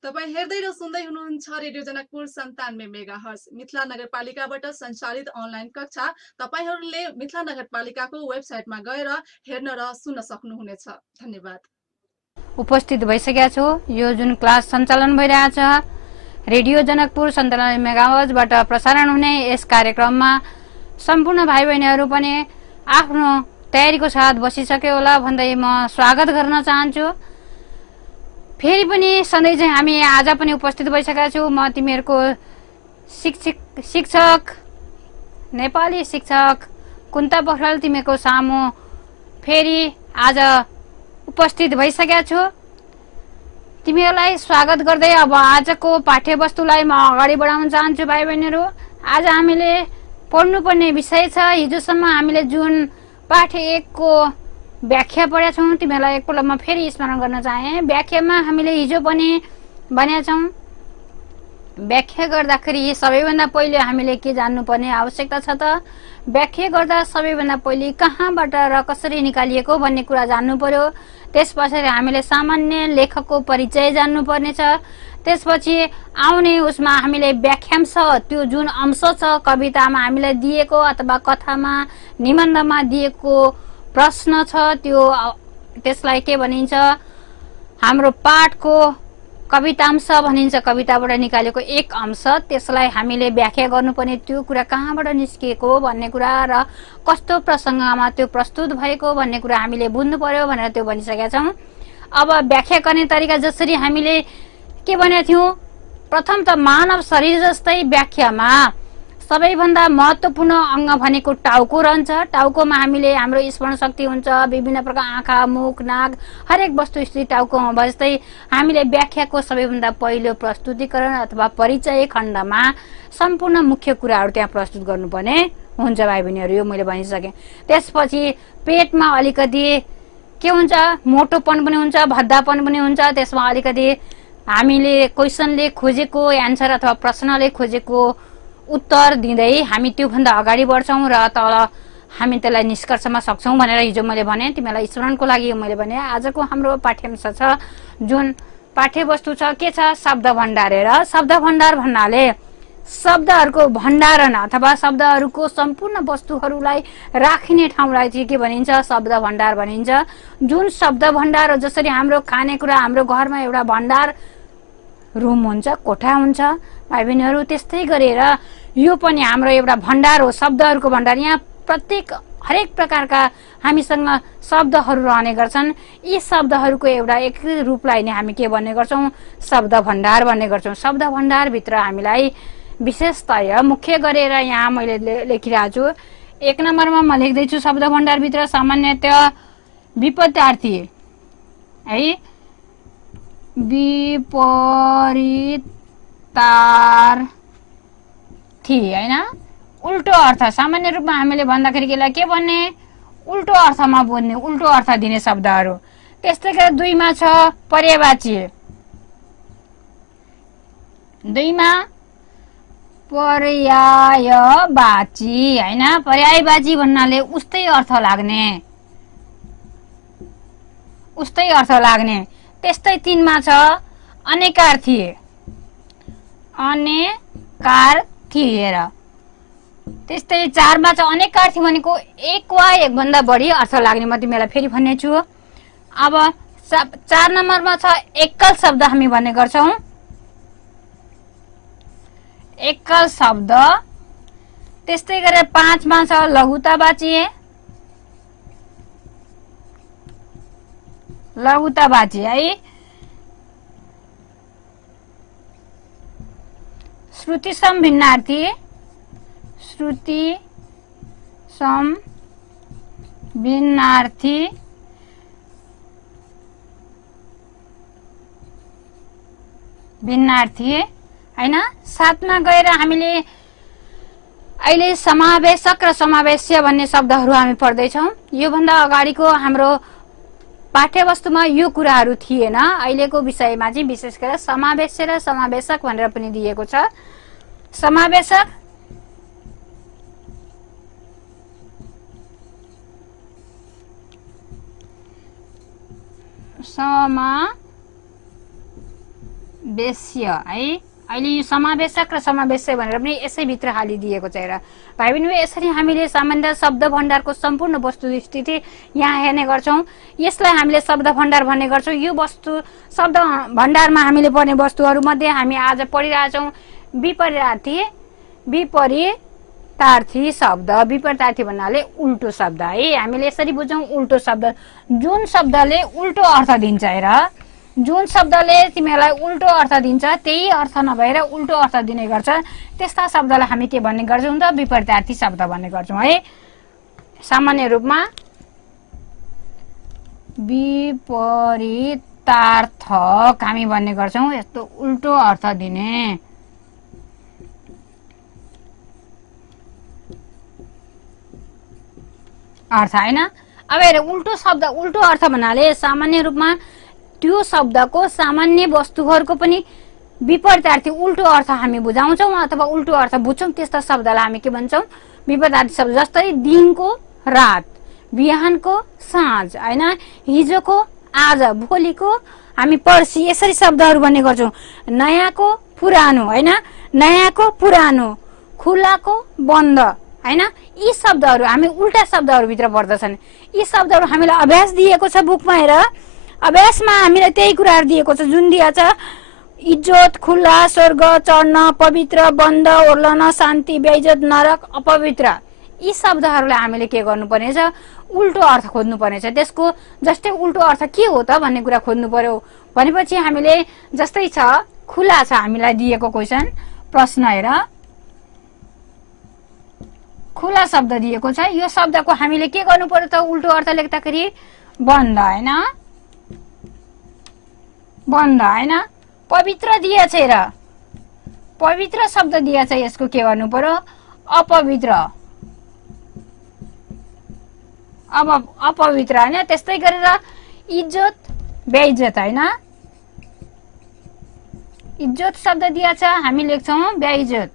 तपाईँ हेर्दै र सुन्दै हुनुहुन्छ रेडियो जनकपुर 97 मेगाहर्ज मिथिला नगरपालिकाबाट सञ्चालित अनलाइन कक्षा। तपाईँहरूले मिथिला नगरपालिकाको वेबसाइटमा गएर हेर्न र सुन्न सक्नुहुनेछ। धन्यवाद। उपस्थित भइसकेका छु। यो जुन क्लास सञ्चालन भइरहेछ रेडियो जनकपुर 97 मेगाहर्जबाट प्रसारण हुने यस कार्यक्रममा सम्पूर्ण भाइ बहिनीहरू पनि आफ्नो तयारीको साथ बसिसक्यो होला भन्दै म स्वागत गर्न चाहन्छु। फेरि पनि सधैँ चाहिँ हामी आज पनि उपस्थित भइसकेका छु। म तिमीहरूको शिक्षक नेपाली शिक्षक कुन्ता पोखरेल तिमीहरूको सामु फेरि आज उपस्थित भइसकेका छु। तिमीहरूलाई स्वागत गर्दै अब आजको पाठ्यवस्तुलाई म अगाडि बढाउन चाहन्छु। भाइ बहिनीहरू, आज हामीले पढ्नुपर्ने विषय छ। हिजोसम्म हामीले जुन पाठ 1 को व्याख्या पढेका छौँ तिमीहरूलाई एकपल्ट म फेरि स्मरण गर्न चाहे। व्याख्यामा हामीले हिजो पनि भनेका छौँ, व्याख्या गर्दाखेरि सबैभन्दा पहिले हामीले के जान्नुपर्ने आवश्यकता छ त? व्याख्या गर्दा सबैभन्दा पहिले कहाँबाट र कसरी निकालिएको भन्ने कुरा जान्नु पर्यो। त्यस पछाडि हामीले सामान्य लेखकको परिचय जान्नुपर्ने छ। त्यसपछि आउने उसमा हामीले व्याख्यांश, त्यो जुन अंश छ कवितामा हामीलाई दिएको अथवा कथामा निबन्धमा दिएको प्रश्न छ, त्यसलाई के भनिन्छ? हाम्रो पाठको कवितांश भनिन्छ। कविताबाट निकालेको एक अंश, त्यसलाई हामीले व्याख्या गर्नुपर्ने, त्यो कुरा कहाँबाट निस्किएको भन्ने कुरा र कस्तो प्रसङ्गमा त्यो प्रस्तुत भएको भन्ने कुरा हामीले बुझ्नु पर्यो भनेर त्यो भनिसकेका छौँ। अब व्याख्या गर्ने तरिका जसरी हामीले के भनेका थियौँ, प्रथम त मानव शरीर जस्तै व्याख्यामा सबैभन्दा महत्त्वपूर्ण अङ्ग भनेको टाउको रहन्छ। टाउकोमा हामीले हाम्रो स्मरण शक्ति हुन्छ, विभिन्न प्रकार आँखा, मुख, नाक, हरेक वस्तु स्थिति टाउकोमा बस्दै हामीले व्याख्याको सबैभन्दा पहिलो प्रस्तुतिकरण अथवा परिचय खण्डमा सम्पूर्ण मुख्य कुराहरू त्यहाँ प्रस्तुत गर्नुपर्ने हुन्छ। भाइ बहिनीहरू, यो मैले भनिसकेँ। त्यसपछि पेटमा अलिकति के हुन्छ, मोटोपन पनि हुन्छ, भद्दापन पनि हुन्छ। त्यसमा अलिकति हामीले क्वेसनले खोजेको एन्सर अथवा प्रश्नले खोजेको उत्तर दिँदै हामी त्योभन्दा अगाडि बढ्छौँ र तल हामी त्यसलाई निष्कर्षमा सक्छौँ भनेर हिजो मैले भने। तिमीलाई स्मरणको लागि मैले भने आजको हाम्रो पाठ्यांश छ, जुन पाठ्यवस्तु छ के छ? शब्द भण्डार। हेर, शब्द भण्डार भन्नाले शब्दहरूको भण्डारण अथवा शब्दहरूको सम्पूर्ण वस्तुहरूलाई राखिने ठाउँलाई चाहिँ के भनिन्छ? शब्द भण्डार भनिन्छ। जुन शब्द भण्डार, जसरी हाम्रो खानेकुरा हाम्रो घरमा एउटा भण्डार रुम हुन्छ, कोठा हुन्छ भाइ बहिनीहरू, त्यस्तै गरेर यो पनि हाम्रो एउटा भण्डार हो, शब्दहरूको भण्डार। यहाँ प्रत्येक हरेक प्रकारका हामीसँग शब्दहरू रहने गर्छन्। यी शब्दहरूको एउटा एक रूपलाई नै हामी के भन्ने गर्छौँ? शब्द भण्डार भन्ने गर्छौँ। शब्द भण्डारभित्र हामीलाई विशेषतया मुख्य गरेर यहाँ मैले लेखिरहेको छु। 1 नम्बरमा म लेख्दैछु शब्द भण्डारभित्र सामान्यतया विपरीतार्थी है, विपरीतार्थी हैन, उल्टो अर्थ। सामान्य रूपमा हामीले भन्दाखेरि केलाई के भन्ने? उल्टो अर्थमा बोल्ने, उल्टो अर्थ दिने शब्दहरू। त्यस्तै गरेर 2 मा छ पर्यायवाची। 2 मा पर्यायवाची हैन, पर्यायवाची भन्नाले उस्तै अर्थ लाग्ने, उस्तै अर्थ लाग्ने। त्यस्तै 3 मा छ अनेकार्थी। अनेकार्थी। हेर, त्यस्तै 4 मा छ अनेकार्थी भनेको एक वा एक भन्दा बढी अर्थ लाग्ने। म तिमीलाई फेरि भन्ने छु। अब 4 नम्बरमा छ एकल शब्द हामी भन्ने गर्छौँ, एकल शब्द। त्यस्तै गरेर 5 मा छ लघुतावाची। लघुतावाची है, श्रुति सम भिन्नार्थी। श्रुति सम भिन्नार्थी। भिन्नार्थी हैन। 7 मा गएर हामीले अहिले समावेशक र समावेश्य भन्ने शब्दहरू हामी पढ्दैछौँ। योभन्दा अगाडिको हाम्रो पाठ्यवस्तुमा यो कुराहरू थिएन। अहिलेको विषयमा चाहिँ विशेष गरेर समावेश्य र समावेशक भनेर पनि दिएको छ। समावेशक वेश्य है। अहिले यो समावेशक र समावेश्य भनेर पनि यसैभित्र हालिदिएको छ। हेर भाइ बहिनी, यसरी हामीले सामान्य शब्द भण्डारको सम्पूर्ण वस्तुस्थिति यहाँ हेर्ने गर्छौँ। यसलाई हामीले शब्द भण्डार भन्ने गर्छौँ। यो वस्तु शब्द भण्डारमा हामीले पर्ने वस्तुहरू मध्ये हामी आज पढिरहेछौँ विपरीतार्थी शब्द। विपरीतार्थी भन्नाले उल्टो शब्द है। हामीले यसरी बुझौँ, उल्टो शब्द जुन शब्दले उल्टो अर्थ दिन्छ। हेर जुन शब्दले तिमीलाई उल्टो अर्थ दिन्छ त्यही अर्थ नभएर उल्टो अर्थ दिने गर्छ, त्यस्ता शब्दलाई हामी के भन्ने गर्छौँ त? विपरीतार्थी शब्द भन्ने गर्छौँ है। सामान्य रूपमा विपरीतार्थक हामी भन्ने गर्छौँ, यस्तो उल्टो अर्थ दिने। अर्थ होइन। अब हेर उल्टो शब्द उल्टो अर्थ भन्नाले सामान्य रूपमा त्यो शब्दको सामान्य वस्तुहरूको पनि विपरीतार्थी उल्टो अर्थ हामी बुझाउँछौँ अथवा उल्टो अर्थ बुझ्छौँ, त्यस्ता शब्दलाई हामी के भन्छौँ? विपरीतार्थी शब्द। जस्तै दिनको रात, बिहानको साँझ होइन, हिजोको आज, भोलिको हामी पर्सि, यसरी शब्दहरू भन्ने गर्छौँ। नयाँको पुरानो होइन, नयाँको पुरानो, खुलाको बन्द होइन, यी शब्दहरू हामी उल्टा शब्दहरूभित्र पर्दछन्। यी शब्दहरू हामीलाई अभ्यास दिएको छ बुकमा। हेर अभ्यासमा हामीलाई त्यही कुराहरू दिएको छ जुन दिएको छ। इज्जत, खुला, स्वर्ग, चढ्न, पवित्र, बन्द, ओर्लन, शान्ति, बेइज्जत, नरक, अपवित्र, यी शब्दहरूलाई हामीले के गर्नुपर्ने छ? उल्टो अर्थ खोज्नु पर्नेछ। त्यसको जस्तै उल्टो अर्थ के हो त भन्ने कुरा खोज्नु पर्यो भनेपछि हामीले जस्तै छ खुला छ हामीलाई दिएको क्वेसन प्रश्न। हेर खुला शब्द दिएको छ। यो शब्दको हामीले के गर्नु पर्यो त? उल्टो अर्थ लेख्दाखेरि बन्द होइन, बन्द होइन। पवित्र दिएछ। हेर पवित्र शब्द दिएछ, यसको के गर्नु पर्यो? अपवित्र। अब अपवित्र होइन। त्यस्तै गरेर इज्जत, बेइज्जत होइन। इज्जत शब्द दिएछ, हामी लेख्छौँ बेइज्जत।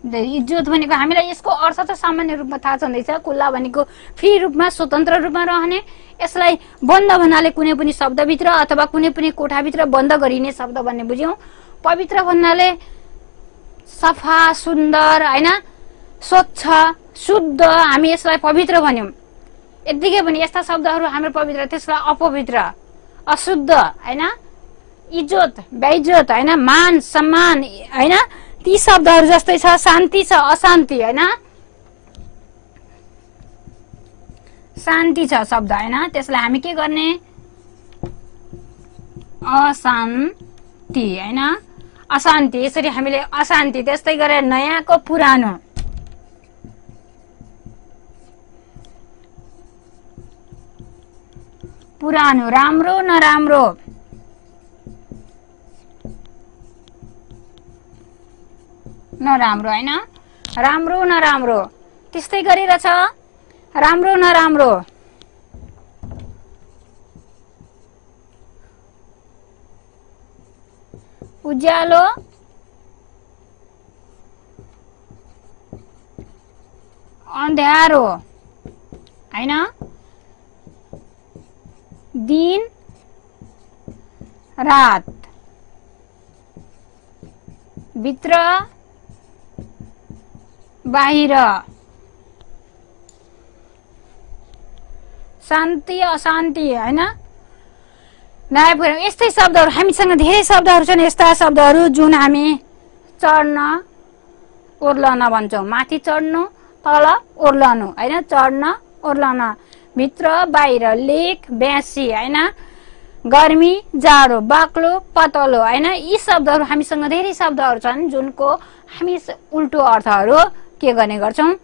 इज्जत भनेको हामीलाई यसको अर्थ त सामान्य रूपमा थाहा छँदैछ। खुल्ला भनेको फ्री रूपमा स्वतन्त्र रूपमा रहने। यसलाई बन्द भन्नाले कुनै पनि शब्दभित्र अथवा कुनै पनि कोठाभित्र बन्द गरिने शब्द भन्ने बुझ्यौँ। पवित्र भन्नाले सफा, सुन्दर होइन, स्वच्छ, शुद्ध, हामी यसलाई पवित्र भन्यौँ। यतिकै पनि यस्ता शब्दहरू हाम्रो पवित्र, त्यसलाई अपवित्र, अशुद्ध होइन। इज्जत, बेइज्जत होइन, मान, सम्मान होइन, ती शब्दहरू जस्तै छ। शान्ति छ, अशान्ति होइन, शान्ति छ शब्द होइन, त्यसलाई हामी के गर्ने? अशान्ति होइन, अशान्ति। यसरी हामीले अशान्ति। त्यस्तै गरेर नयाँको पुरानो, पुरानो, राम्रो नराम्रो, नराम्रो होइन, राम्रो नराम्रो। त्यस्तै गरेर छ राम्रो नराम्रो, उज्यालो, अँध्यारो होइन, दिन रात, भित्र बाहिर, शान्ति अशान्ति होइन, नयाँ पुरानो। यस्तै शब्दहरू हामीसँग धेरै शब्दहरू छन्। यस्ता शब्दहरू जुन हामी चढ्न ओर्लन भन्छौँ। माथि चढ्नु, तल ओर्लनु होइन, चढ्न ओर्लन, भित्र बाहिर, लेक बेसी होइन, गर्मी जाडो, बाक्लो पतलो होइन। यी शब्दहरू हामीसँग धेरै शब्दहरू छन् जुनको हामी उल्टो अर्थहरू के गर्ने गर्छौँ?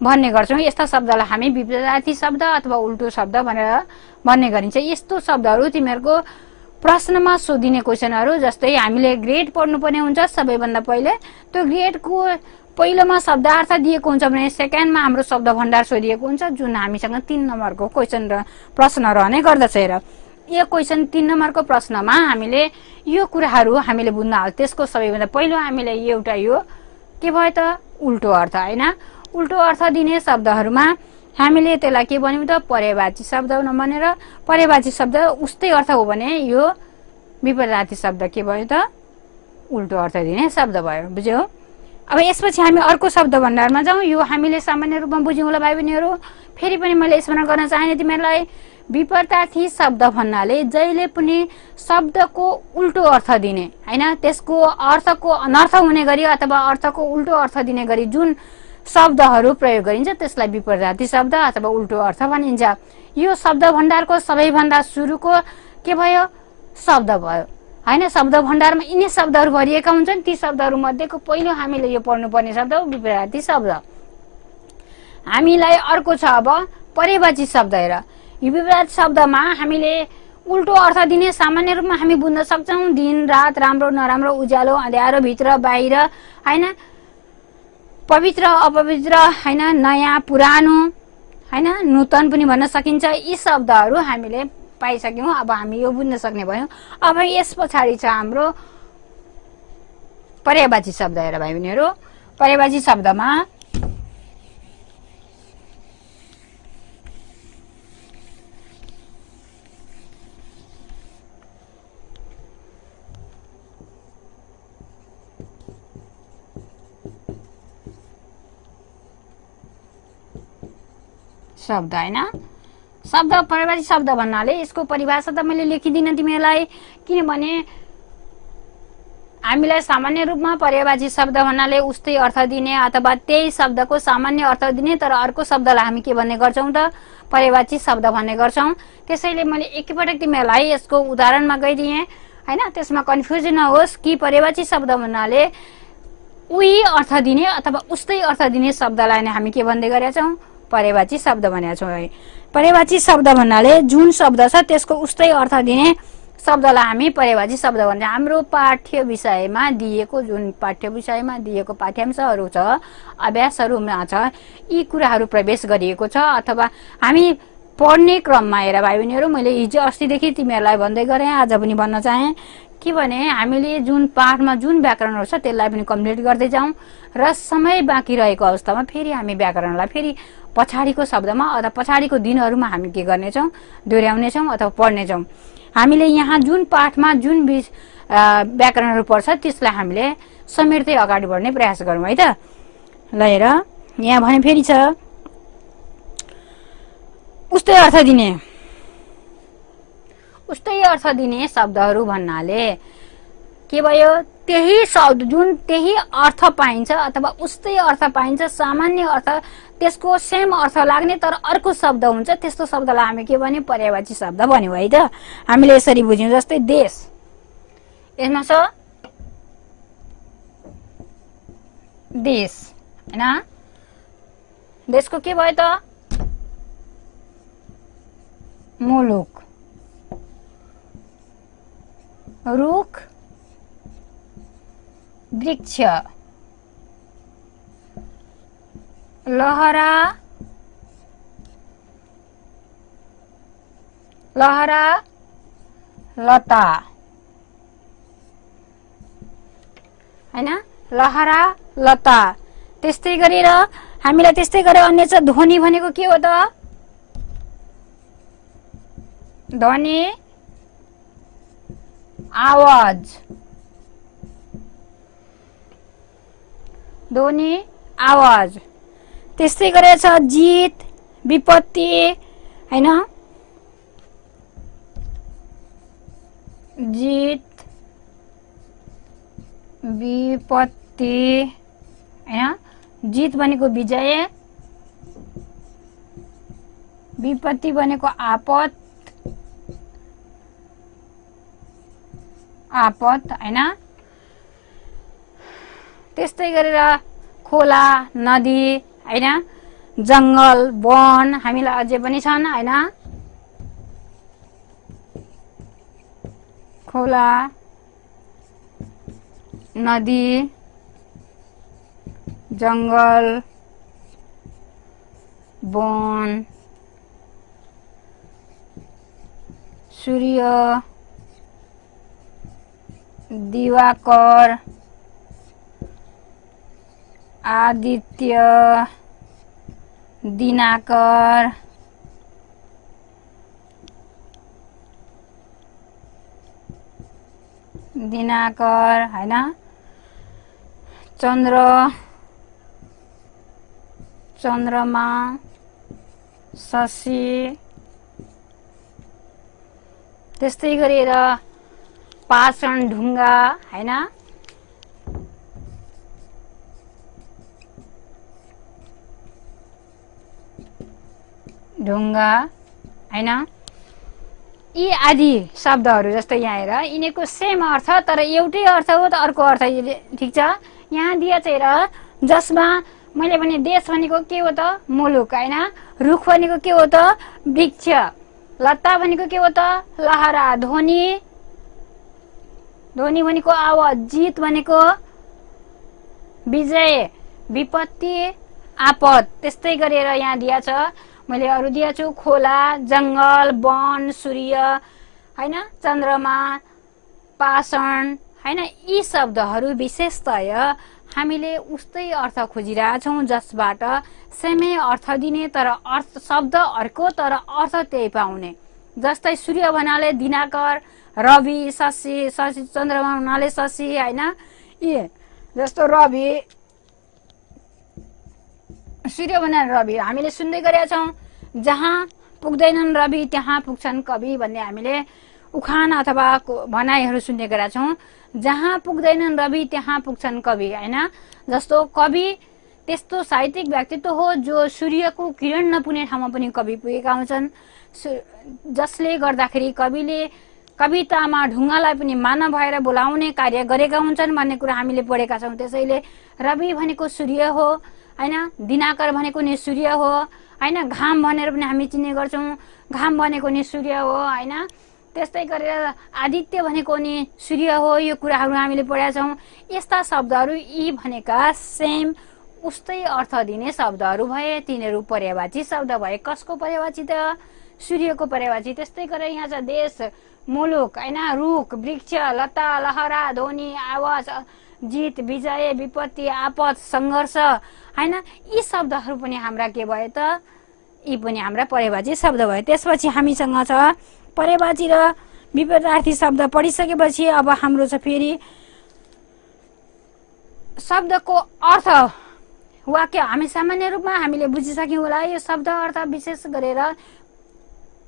भन्ने गर्छौँ। यस्ता शब्दलाई हामी विपरीतार्थी शब्द अथवा उल्टो शब्द भनेर भन्ने गरिन्छ। यस्तो शब्दहरू तिमीहरूको प्रश्नमा सोधिने क्वेसनहरू, जस्तै हामीले ग्रेड पढ्नुपर्ने हुन्छ सबैभन्दा पहिले। त्यो ग्रेडको पहिलोमा शब्दार्थ दिएको हुन्छ भने सेकेन्डमा हाम्रो शब्द भण्डार सोधिएको हुन्छ, जुन हामीसँग 3 नम्बरको क्वेसन र प्रश्न रहने गर्दछ। हेर यो क्वेसन 3 नम्बरको प्रश्नमा हामीले यो कुराहरू हामीले बुझ्न हाल्छ। त्यसको सबैभन्दा पहिलो हामीले एउटा यो के भयो त? उल्टो अर्थ होइन। उल्टो अर्थ दिने शब्दहरूमा हामीले त्यसलाई के भन्यौं त पर्यायवाची शब्द नभनेर पर्यायवाची शब्द उस्तै अर्थ हो भने यो विपरीतार्थी शब्द के भयो त उल्टो अर्थ दिने शब्द भयो। बुझ्यौ? अब यसपछि हामी अर्को शब्द भण्डारमा जाउँ। यो हामीले सामान्य रूपमा बुझ्यौँ होला भाइ बहिनीहरू। फेरि पनि मैले स्मरण गर्न चाहने तिमीहरूलाई, विपरीतार्थी शब्द भन्नाले जहिले पनि शब्दको उल्टो अर्थ दिने हैन, त्यसको अर्थको अनर्थ हुने गरी अथवा अर्थको उल्टो अर्थ दिने गरी जुन शब्दहरू प्रयोग गरिन्छ त्यसलाई विपरीतार्थी शब्द अथवा उल्टो अर्थ भनिन्छ। यो शब्द भण्डारको सबैभन्दा सुरुको के भयो? शब्द भयो हैन। शब्द भण्डारमा यिनै शब्दहरू भरिएका हुन्छन्। ती शब्दहरू मध्येको पहिलो हामीले यो पढ्नुपर्ने शब्द हो विपरीतार्थी शब्द। हामीलाई अर्को छ अब पर्यायवाची शब्द। हेर, यो विपरीत शब्दमा हामीले उल्टो अर्थ दिने सामान्य रूपमा हामी बुझ्न सक्छौं। दिन रात, राम्रो नराम्रो, उज्यालो अँध्यारो, भित्र बाहिर हैन, पवित्र अपवित्र हैन, नयाँ पुरानो हैन, नूतन पनि भन्न सकिन्छ। यी शब्दहरू हामीले पाइसक्यौं। अब हामी यो बुझ्न सक्ने भयौं। अब यस पछाडि छ हाम्रो पर्यायवाची शब्द। हेर भाइ बहिनीहरू, पर्यायवाची शब्दमा शब्द हैन, शब्द पर्यायवाची शब्द भन्नाले यसको परिभाषा त मैले लेखिदिन तिमीहरूलाई, किनभने हामीलाई सामान्य रूपमा पर्यायवाची शब्द भन्नाले उस्तै अर्थ दिने अथवा त्यही शब्दको सामान्य अर्थ दिने तर अर्को शब्दलाई हामी के भन्ने गर्छौं त पर्यायवाची शब्द भन्ने गर्छौं। त्यसैले मैले एकपटक तिमीहरूलाई यसको उदाहरणमा गइदिएँ हैन, त्यसमा कन्फ्युजन नहोस् कि पर्यायवाची शब्द भन्नाले उही अर्थ दिने अथवा उस्तै अर्थ दिने शब्दलाई नै हामी के भन्दै गरेका छौं? पर्यायवाची शब्द भनेका छौं है। पर्यायवाची शब्द भन्नाले जुन शब्द छ त्यसको उस्तै अर्थ दिने शब्दलाई हामी पर्यायवाची शब्द भन्छ। हाम्रो पाठ्य विषयमा दिएको जुन पाठ्य विषयमा दिएको पाठ्यांशहरू छ, अभ्यासहरूमा छ, यी कुराहरू प्रवेश गरिएको छ अथवा हामी पढ्ने क्रममा। हेर भाइ बहिनीहरू, मैले हिजो अस्तिदेखि तिमीहरूलाई भन्दै गरेँ, आज पनि भन्न चाहे के भने हामीले जुन पाठमा जुन व्याकरणहरू छ त्यसलाई पनि कम्प्लिट गर्दै जाउँ र समय बाँकी रहेको अवस्थामा फेरि हामी व्याकरणलाई फेरि पछाडिको शब्दमा अथवा पछाडिको दिनहरूमा हामी के गर्नेछौँ? दोहोऱ्याउनेछौँ अथवा पढ्नेछौँ। हामीले यहाँ जुन पाठमा जुन व्याकरणहरू पर्छ त्यसलाई हामीले समेट्दै अगाडि बढ्ने प्रयास गरौँ है त। ल हेर, यहाँ भने फेरि छ उस्तै अर्थ दिने। उस्तै अर्थ दिने शब्दहरू भन्नाले के भयो? त्यही शब्द जुन त्यही अर्थ पाइन्छ अथवा उस्तै अर्थ पाइन्छ, सामान्य अर्थ, त्यसको सेम अर्थ लाग्ने तर अर्को शब्द हुन्छ, त्यस्तो शब्दलाई हामी के भन्यौं? पर्यायवाची शब्द भन्यौं है त। हामीले यसरी बुझ्यौं। जस्तै देश, यसमा छ देश हैन, देशको के भयो त? मुलुक। रुख, वृक्ष। लहरा, लहरा लता हैन, लहरा लता। त्यस्तै गरेर हामीलाई त्यस्तै गरेर अन्य छ ध्वनि भनेको के हो त? ध्वनि आवाज, ध्वनि आवाज। त्यस्तै गरेर छ जित, विपत्ति हैन, जित, विपत्ति हैन। जित भनेको विजय, विपत्ति भनेको आपत, आपत हैन। त्यस्तै गरेर खोला, नदी हैन, जंगल, वन हामीलाई अझै पनि छन् हैन। खोला, नदी, जंगल, वन, सूर्य, दिवाकर, आदित्य, दिनाकर, दिनाकर हैन, चन्द्र, चन्द्रमा, शशी, त्यस्तै गरेर पाषण ढुङ्गा हैन, ढुङ्गा हैन, यी आदि शब्दहरू जस्तै यहाँ हेर यिनीहरूको सेम अर्थ तर एउटै अर्थ हो त अर्को अर्थ ठिक छ। यहाँ दिएछ हेर जसमा मैले भने देश भनेको के हो त मुलुक हैन, रुख भनेको के हो त वृक्ष, लत्ता भनेको के हो त लहरा, ध्वनि, ध्वनि भनेको आवाज, जित भनेको विजय, विपत्ति, आपद। त्यस्तै गरेर यहाँ दिएछ मैले अरू दिएछु खोला, जङ्गल, वन, सूर्य हैन, चन्द्रमा, पाषण हैन, यी शब्दहरू विशेषतया हामीले उस्तै अर्थ खोजिरहेछौँ जसबाट सेमै अर्थ दिने तर अर्थ शब्द अर्को तर अर्थ त्यही पाउने। जस्तै सूर्य भन्नाले दिनाकर, रवि, शशी, शशी चन्द्रमा हुनाले शशी हैन, यी जस्तो रवि, सूर्य भन्नाले रवि हामीले सुन्दै गरेका छौँ। जहाँ पुग्दैनन् रवि त्यहाँ पुग्छन् कवि भन्ने हामीले उखान अथवा भनाइहरू सुन्ने गरेका छौँ। जहाँ पुग्दैनन् रवि त्यहाँ पुग्छन् कवि हैन। जस्तो कवि त्यस्तो साहित्यिक व्यक्तित्व हो जो सूर्यको किरण नपुग्ने ठाउँमा पनि कवि पुगेका हुन्छन्, जसले गर्दाखेरि कविले कवितामा ढुङ्गालाई पनि मानव भएर बोलाउने कार्य गरेका हुन्छन् भन्ने कुरा हामीले पढेका छौँ। त्यसैले रवि भनेको सूर्य हो हैन, दिनाकर भनेको नि सूर्य हो हैन, घाम भनेर पनि हामी चिन्ने गर्छौँ, घाम भनेको नि सूर्य हो हैन। त्यस्तै गरेर आदित्य भनेको नि सूर्य हो, यो कुराहरू हामीले पढेका छौँ। यस्ता शब्दहरू यी भनेका सेम उस्तै अर्थ दिने शब्दहरू भए, तिनीहरू पर्यायवाची शब्द भए। कसको पर्यायवाची त सूर्यको पर्यायवाची। त्यस्तै गरेर यहाँ छ देश, मुलुक हैन, रुख, वृक्ष, लता, लहरा, ध्वनि, आवाज, जित, विजय, विपत्ति, आपद, सङ्घर्ष हैन, यी शब्दहरू पनि हाम्रा के भए त यी पनि हाम्रा पर्यायवाची शब्द भए। त्यसपछि हामीसँग छ पर्यायवाची र विपरीतार्थी शब्द पढिसकेपछि अब हाम्रो छ फेरि शब्दको अर्थ वाक्य। हामी सामान्य रूपमा हामीले बुझिसक्यौँ होला। यो शब्द अर्थ विशेष गरेर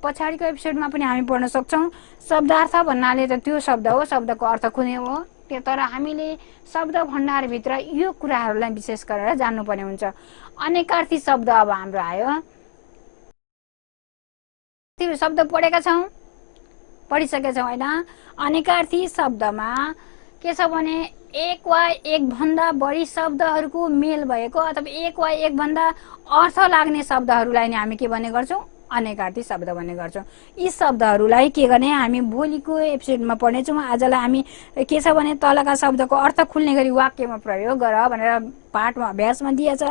पछाडिको एपिसोडमा पनि हामी पढ्न सक्छौँ। शब्दार्थ भन्नाले त त्यो शब्द हो, शब्दको अर्थ कुनै हो, तर हामीले शब्द भण्डारभित्र यो कुराहरूलाई विशेष गरेर जान्नुपर्ने हुन्छ। अनेकार्थी शब्द अब हाम्रो आयो। शब्द पढेका छौँ, पढिसकेका छौँ होइन। अनेकार्थी शब्दमा के छ भने एक वा एक भन्दा बढी शब्दहरूको मेल भएको अथवा एक वा एक भन्दा अर्थ लाग्ने शब्दहरूलाई नै हामी के भन्ने गर्छौँ, अनेकार्थी शब्द भन्ने गर्छौँ। यी शब्दहरूलाई के गर्ने हामी भोलिको एपिसोडमा पढ्नेछौँ। आजलाई हामी के छ भने तलका शब्दको अर्थ खुल्ने गरी वाक्यमा प्रयोग गर भनेर पाठमा अभ्यासमा दिएछ।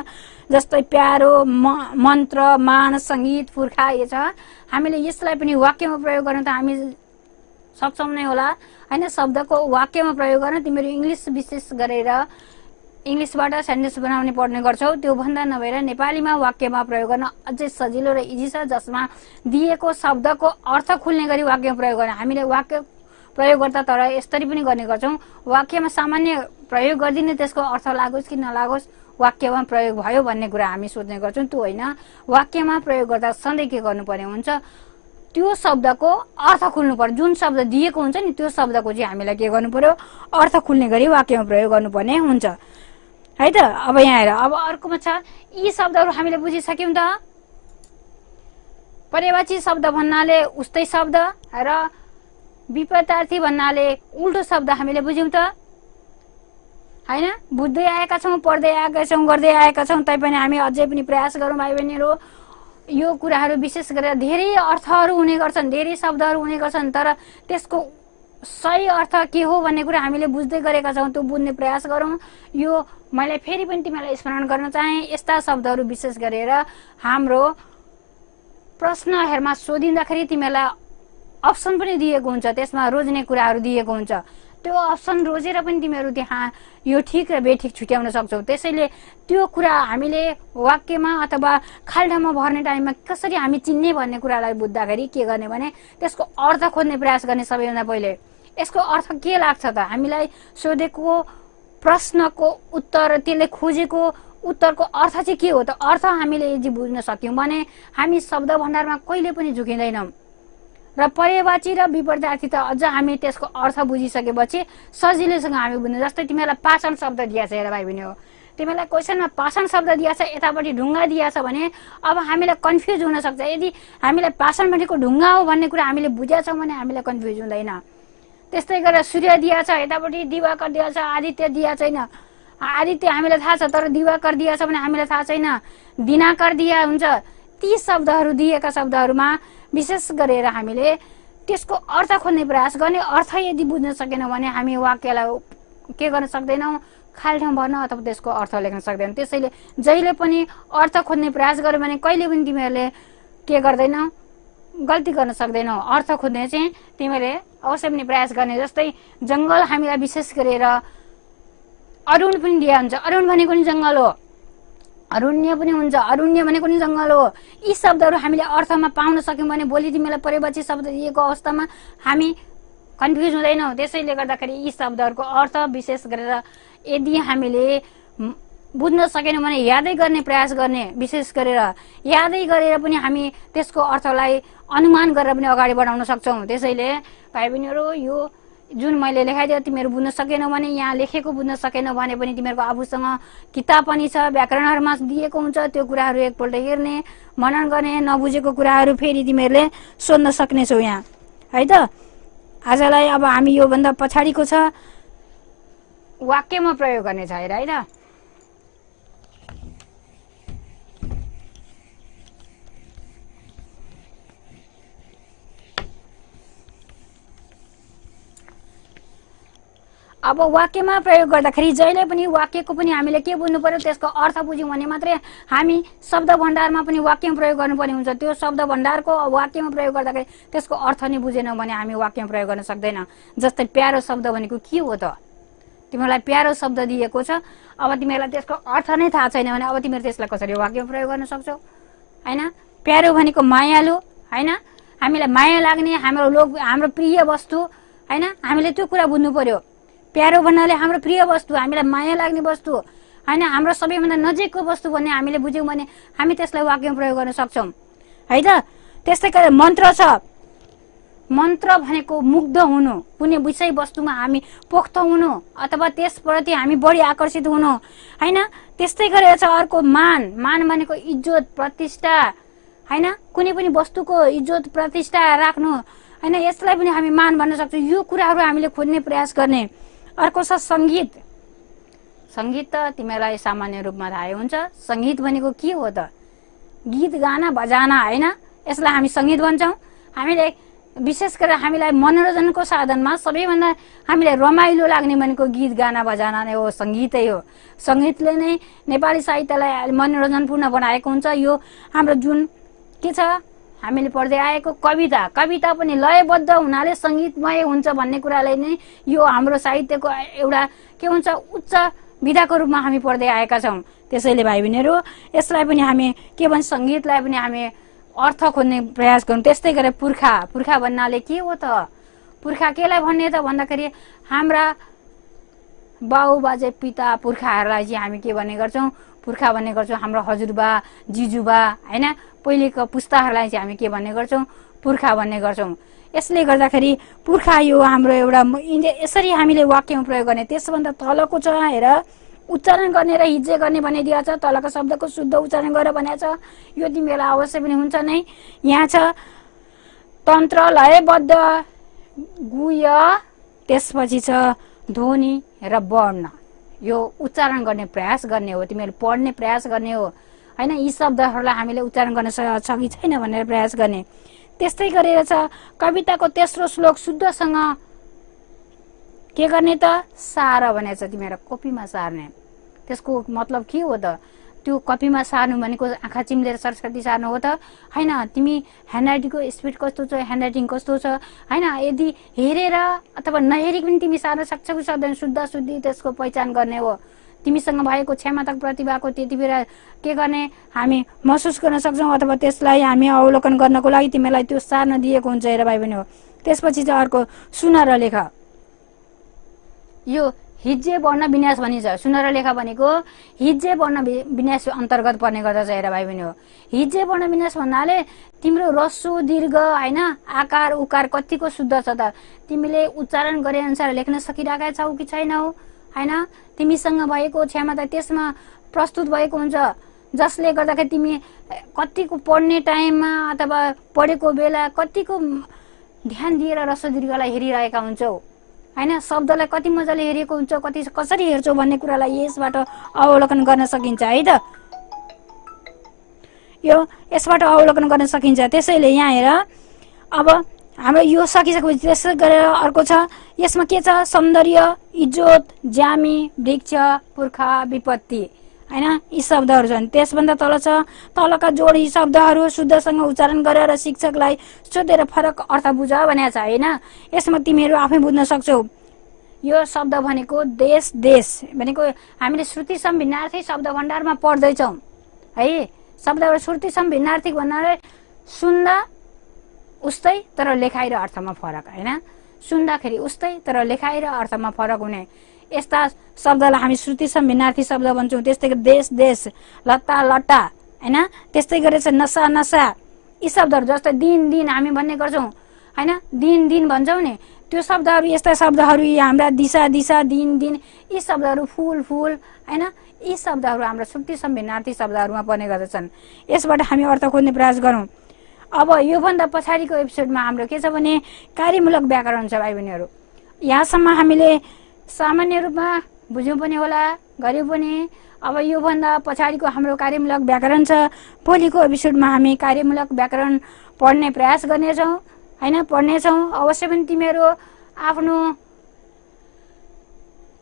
जस्तै प्यारो, मन्त्र, मान, सङ्गीत, पुर्खा यो छ। हामीले यसलाई पनि वाक्यमा प्रयोग गर्न त हामी सक्षम नै होला होइन। शब्दको वाक्यमा प्रयोग गर्न तिमीहरू इङ्ग्लिस विशेष गरेर इङ्ग्लिसबाट सेन्टेन्स बनाउने पढ्ने गर्छौ, त्यो भन्दा नभएर नेपालीमा वाक्यमा प्रयोग गर्न अझै सजिलो र इजी छ, जसमा दिएको शब्दको अर्थ खुल्ने गरी वाक्यमा प्रयोग गर्न। हामीले वाक्य प्रयोग गर्दा तर यसरी पनि गर्ने गर्छौँ, वाक्यमा सामान्य प्रयोग गरिदिने त्यसको अर्थ लागोस् कि नलागोस्, वाक्यमा प्रयोग भयो भन्ने कुरा हामी सोच्ने गर्छौँ। त्यो होइन, वाक्यमा प्रयोग गर्दा सधैँ के गर्नुपर्ने हुन्छ, त्यो शब्दको अर्थ खुल्नु पर्यो। जुन शब्द दिएको हुन्छ नि त्यो शब्दको चाहिँ हामीलाई के गर्नु पर्यो, अर्थ खुल्ने गरी वाक्यमा प्रयोग गर्नुपर्ने हुन्छ है त। अब यहाँ हेर, अब अर्कोमा छ यी शब्दहरू हामीले बुझिसक्यौँ त। पर्यायवाची शब्द भन्नाले उस्तै शब्द र विपरीतार्थी भन्नाले उल्टो शब्द हामीले बुझ्यौँ त हैन। बुझ्दै आएका छौँ, पढ्दै आएका छौँ, गर्दै आएका छौँ, तैपनि हामी अझै पनि प्रयास गरौँ भाइ बहिनीहरू। यो कुराहरू विशेष गरेर धेरै अर्थहरू हुने गर्छन्, धेरै शब्दहरू हुने गर्छन्, तर त्यसको सही अर्थ के हो भन्ने कुरा हामीले बुझ्दै गरेका छौँ, त्यो बुझ्ने प्रयास गरौँ। यो मैले फेरि पनि तिमीलाई स्मरण गर्न चाहे, यस्ता शब्दहरू विशेष गरेर हाम्रो प्रश्नहरूमा सोधिँदाखेरि तिमीलाई अप्सन पनि दिएको हुन्छ, त्यसमा रोज्ने कुराहरू दिएको हुन्छ। त्यो अप्सन रोजेर पनि तिमीहरू त्यहाँ यो ठिक र बेठिक छुट्याउन सक्छौ। त्यसैले त्यो कुरा हामीले वाक्यमा अथवा खाल्डामा भर्ने टाइममा कसरी हामी चिन्ने भन्ने कुरालाई बुझ्दाखेरि के गर्ने भने त्यसको अर्थ खोज्ने प्रयास गर्ने। सबैभन्दा पहिले यसको अर्थ के लाग्छ त, हामीलाई सोधेको प्रश्नको उत्तर, त्यसले खोजेको उत्तरको अर्थ चाहिँ के हो त? अर्थ हामीले यदि बुझ्न सक्यौँ भने हामी शब्द भण्डारमा कहिले पनि झुकिँदैनौँ। र पर्यायवाची र विपरीतार्थी त अझ हामी त्यसको अर्थ बुझिसकेपछि सजिलैसँग हामी बुझ्नु। जस्तै तिमीहरूलाई पाषाण शब्द दिएछ, हेर भाइ बहिनी हो, तिमीलाई क्वेसनमा पाषाण शब्द दिएछ, यतापट्टि ढुङ्गा दिएछ भने अब हामीलाई कन्फ्युज हुन सक्छ। यदि हामीलाई पाषाण भनेको ढुङ्गा हो भन्ने कुरा हामीले बुझेछौँ भने हामीलाई कन्फ्युज हुँदैन। त्यस्तै गरेर सूर्य दिएछ, यतापट्टि दिवाकर दिएछ, आदित्य दिएको छैन। आदित्य हामीलाई थाहा छ तर दिवाकर दिएछ भने हामीलाई थाहा छैन, दिनाकर दिया हुन्छ। ती शब्दहरू दिएका शब्दहरूमा विशेष गरेर हामीले त्यसको अर्थ खोज्ने प्रयास गर्ने। अर्थ यदि बुझ्न सकेनौँ भने हामी वाक्यलाई के गर्न सक्दैनौँ, खाल्ठाउँ भर्न अथवा त्यसको अर्थ लेख्न सक्दैनौँ। त्यसैले जहिले पनि अर्थ खोज्ने प्रयास गर्यो भने कहिले पनि तिमीहरूले के गर्दैनौ, गल्ती गर्न सक्दैनौ। अर्थ खोज्ने चाहिँ तिमीले अवश्य पनि प्रयास गर्ने। जस्तै जङ्गल हामीलाई विशेष गरेर अरुण पनि दिया हुन्छ, अरुण भनेको नि जङ्गल हो, अरुण्य पनि हुन्छ, अरुण्य भनेको नि जङ्गल हो। यी शब्दहरू हामीले अर्थमा पाउन सक्यौँ भने भोलि तिमीलाई पर्यायवाची शब्द दिएको अवस्थामा हामी कन्फ्युज हुँदैनौँ। त्यसैले गर्दाखेरि यी शब्दहरूको अर्थ विशेष गरेर यदि हामीले बुझ्न सकेनौँ भने यादै गर्ने प्रयास गर्ने। विशेष गरेर यादै गरेर पनि हामी त्यसको अर्थलाई अनुमान गरेर पनि अगाडि बढाउन सक्छौँ। त्यसैले भाइ बहिनीहरू, यो जुन मैले लेखाइदियो तिमीहरू बुझ्न सकेनौ भने, यहाँ लेखेको बुझ्न सकेनौ भने पनि तिमीहरूको आफूसँग किताब पनि छ, व्याकरणहरूमा दिएको हुन्छ, त्यो कुराहरू एकपल्ट हेर्ने, मनन गर्ने, नबुझेको कुराहरू फेरि तिमीहरूले सोध्न सक्नेछौ यहाँ, है त। आजलाई अब हामी योभन्दा पछाडिको छ वाक्यमा प्रयोग गर्ने छ, हेर है त। अब वाक्यमा प्रयोग गर्दाखेरि जहिले पनि वाक्यको पनि हामीले के बुझ्नु पर्यो, त्यसको अर्थ बुझ्यौँ भने मात्रै हामी शब्द भण्डारमा पनि वाक्यमा प्रयोग गर्नुपर्ने हुन्छ। त्यो शब्द भण्डारको वाक्यमा प्रयोग गर्दाखेरि त्यसको अर्थ नै बुझेनौँ भने हामी वाक्यमा प्रयोग गर्न सक्दैन। जस्तै प्यारो शब्द भनेको के हो त? तिमीहरूलाई प्यारो शब्द दिएको छ, अब तिमीहरूलाई त्यसको अर्थ नै थाहा छैन भने अब तिमीहरू त्यसलाई कसरी वाक्यमा प्रयोग गर्न सक्छौ, होइन? प्यारो भनेको मायालु, होइन? हामीलाई माया लाग्ने, हाम्रो प्रिय वस्तु, होइन? हामीले त्यो कुरा बुझ्नु पर्यो। प्यारो भन्नाले हाम्रो प्रिय वस्तु, हामीलाई माया लाग्ने वस्तु, होइन? हाम्रो सबैभन्दा नजिकको वस्तु भन्ने हामीले बुझ्यौँ भने हामी त्यसलाई वाक्यमा प्रयोग गर्न सक्छौँ, है त। त्यस्तै गरेर मन्त्र छ, मन्त्र भनेको मुग्ध हुनु, कुनै विषय वस्तुमा हामी पोख्त हुनु अथवा त्यसप्रति हामी बढी आकर्षित हुनु, होइन? त्यस्तै गरेर छ अर्को मान, मान भनेको इज्जत प्रतिष्ठा, होइन? कुनै पनि वस्तुको इज्जत प्रतिष्ठा राख्नु, होइन? यसलाई पनि हामी मान भन्न सक्छौँ। यो कुराहरू हामीले खोज्ने प्रयास गर्ने। अर्को छ सङ्गीत। सङ्गीत त तिमीलाई सामान्य रूपमा थाहा हुन्छ, सङ्गीत भनेको के हो त? गीत गाना बजाना, होइन? यसलाई हामी सङ्गीत भन्छौँ। हामीले विशेष गरेर हामीलाई मनोरञ्जनको साधनमा सबैभन्दा हामीलाई रमाइलो लाग्ने भनेको गीत गाना बजाना नै हो, सङ्गीतै हो। सङ्गीतले नै नेपाली साहित्यलाई मनोरञ्जनपूर्ण बनाएको हुन्छ। यो हाम्रो जुन के छ हामीले पढ्दै आएको कविता, कविता पनि लयबद्ध हुनाले सङ्गीतमय हुन्छ भन्ने कुरालाई नै यो हाम्रो साहित्यको एउटा के हुन्छ, उच्च विधाको रूपमा हामी पढ्दै आएका छौँ। त्यसैले भाइ बहिनीहरू, यसलाई पनि हामी के भन्छ, सङ्गीतलाई पनि हामी अर्थ खोज्ने प्रयास गर्छौँ। त्यस्तै गरेर पुर्खा, पुर्खा भन्नाले के हो त? पुर्खा केलाई भन्ने त भन्दाखेरि हाम्रा बाउ बाजे पिता पुर्खाहरूलाई चाहिँ हामी के भन्ने गर्छौँ, पुर्खा भन्ने गर्छौँ। हाम्रो हजुरबा जिजुबा, होइन? पहिलेको पुस्ताहरूलाई चाहिँ हामी के भन्ने गर्छौँ, पुर्खा भन्ने गर्छौँ। यसले गर्दाखेरि पुर्खा यो हाम्रो एउटा यसरी हामीले वाक्यमा प्रयोग गर्ने। त्यसभन्दा तलको छ, हेर, उच्चारण गर्ने र हिज्जे गर्ने भन्ने दिएको छ। तलको शब्दको शुद्ध उच्चारण गरेर भनेको छ, यो तिमीहरूलाई अवश्य पनि हुन्छ नै। यहाँ छ तन्त्र, लयबद्ध, गुह्य, त्यसपछि छ ध्वनि र वर्ण। यो उच्चारण गर्ने प्रयास गर्ने हो, तिमीहरू पढ्ने प्रयास गर्ने हो, होइन? यी शब्दहरूलाई हामीले उच्चारण गर्न सक्छ कि छैन भनेर प्रयास गर्ने। त्यस्तै गरेर छ कविताको तेस्रो श्लोक शुद्धसँग के गर्ने त? सार भनेको छ, तिमीहरू कपीमा सार्ने। त्यसको मतलब के हो त? त्यो कपीमा सार्नु भनेको आँखा चिम्लेर सरस्वती सार्नु हो त होइन। तिमी ह्यान्डराइटिङको स्पिड कस्तो छ, ह्यान्डराइटिङ कस्तो छ होइन, यदि हेरेर अथवा नहेरी पनि तिमी सार्न सक्छौ सक्दैन, शुद्ध शुद्धि त्यसको पहिचान गर्ने हो। तिमीसँग भएको क्षमता प्रतिभाको त्यति बेला के गर्ने हामी महसुस गर्न सक्छौँ अथवा त्यसलाई हामी अवलोकन गर्नको लागि तिमीलाई त्यो सार्न दिएको हुन्छ। हेर भाइ बहिनी हो। त्यसपछि चाहिँ अर्को सुन र लेख। यो हिज्जे वर्ण विन्यास भनिन्छ। सुन र लेख भनेको हिज्जे वर्ण विन्यास अन्तर्गत पर्ने गर्दछ। हेर भाइ बहिनी हो। हिज्जे वर्ण विन्यास भन्नाले तिम्रो रस्सो दीर्घ होइन आकार उकार कतिको शुद्ध छ त, तिमीले उच्चारण गरे अनुसार लेख्न सकिरहेका छौ कि छैनौ होइन। तिमीसँग भएको क्षमता त्यसमा प्रस्तुत भएको हुन्छ, जसले गर्दाखेरि तिमी कतिको पढ्ने टाइममा अथवा पढेको बेला कतिको ध्यान दिएर रस्सो दीर्घलाई हेरिरहेका हुन्छौ होइन। शब्दलाई कति मजाले हेरेको हुन्छ, कति कसरी हेर्छौ भन्ने कुरालाई यसबाट अवलोकन गर्न सकिन्छ है त। यो यसबाट अवलोकन गर्न सकिन्छ। त्यसैले यहाँ हेर अब हाम्रो यो सकिसकेपछि त्यसै गरेर अर्को छ। यसमा के छ, सौन्दर्य, इज्जत, ज्यामी, वृक्ष, पुर्खा, विपत्ति होइन, यी शब्दहरू छन्। त्यसभन्दा तल छ तलका जोडी शब्दहरू शुद्धसँग उच्चारण गरेर शिक्षकलाई सोधेर फरक अर्थ बुझ भनेको छ होइन। यसमा तिमीहरू आफै बुझ्न सक्छौ। यो शब्द भनेको देश, देश भनेको हामीले श्रुति सम्भिन्नार्थी शब्द भण्डारमा पढ्दैछौँ है। शब्द श्रुति सम्भिन्नार्थी भन्नाले सुन्दा उस्तै तर लेखाइ र अर्थमा फरक होइन। सुन्दाखेरि उस्तै तर लेखाइ र अर्थमा फरक हुने यस्ता शब्दलाई हामी श्रुति सम्भिन्नार्थी शब्द भन्छौँ। त्यस्तै गरी देश, देश, लत्ता, लट्टा होइन। त्यस्तै गरेर चाहिँ नसा, नसा, यी शब्दहरू जस्तै दिन, दिन हामी भन्ने गर्छौँ होइन। दिन, दिन भन्छौँ नि, त्यो शब्दहरू यस्ता शब्दहरू हाम्रा दिशा, दिशा, दिन, दिन, यी शब्दहरू फुल, फुल होइन, यी शब्दहरू हाम्रो श्रुति सम्भिन्नार्थी शब्दहरूमा पर्ने गर्दछन्। यसबाट हामी अर्थ खोज्ने प्रयास गरौँ। अब योभन्दा पछाडिको एपिसोडमा हाम्रो के छ भने कार्यमूलक व्याकरण छ भाइ बहिनीहरू। यहाँसम्म हामीले सामान्य रूपमा बुझ्यौँ पनि होला, गऱ्यौँ पनि। अब योभन्दा पछाडिको हाम्रो कार्यमूलक व्याकरण छ। भोलिको एपिसोडमा हामी कार्यमूलक व्याकरण पढ्ने प्रयास गर्नेछौँ होइन, पढ्नेछौँ। अवश्य पनि तिमीहरू आफ्नो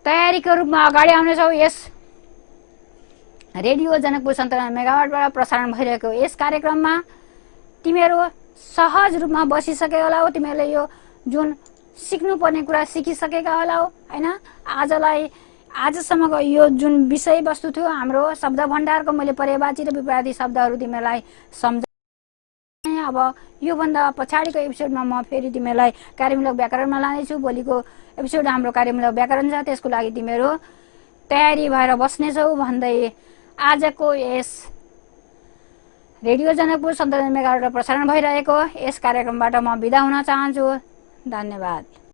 तयारीको रूपमा अगाडि आउनेछौ। यस रेडियो जनकपुर 97 मेगाहर्टबाट प्रसारण भइरहेको यस कार्यक्रममा तिमीहरू सहज रूपमा बसिसकेका होला हो। तिमीहरूले यो जुन सिक्नुपर्ने कुरा सिकिसकेका होला हो होइन। आजसम्मको यो जुन विषयवस्तु थियो हाम्रो शब्द भण्डारको, मैले पर्यायवाची र विपरीत शब्दहरू तिमीहरूलाई सम्झाएँ। अब योभन्दा पछाडिको एपिसोडमा म फेरि तिमीहरूलाई कार्यमूलक व्याकरणमा लानेछु। भोलिको एपिसोड हाम्रो कार्यमूलक व्याकरण छ, त्यसको लागि तिमीहरू तयारी भएर बस्नेछौ भन्दै आजको यस रेडियो जनकपुर 97 मेगाहर्टबाट प्रसारण भइरहेको यस कार्यक्रमबाट म बिदा हुन चाहन्छु। धन्यवाद।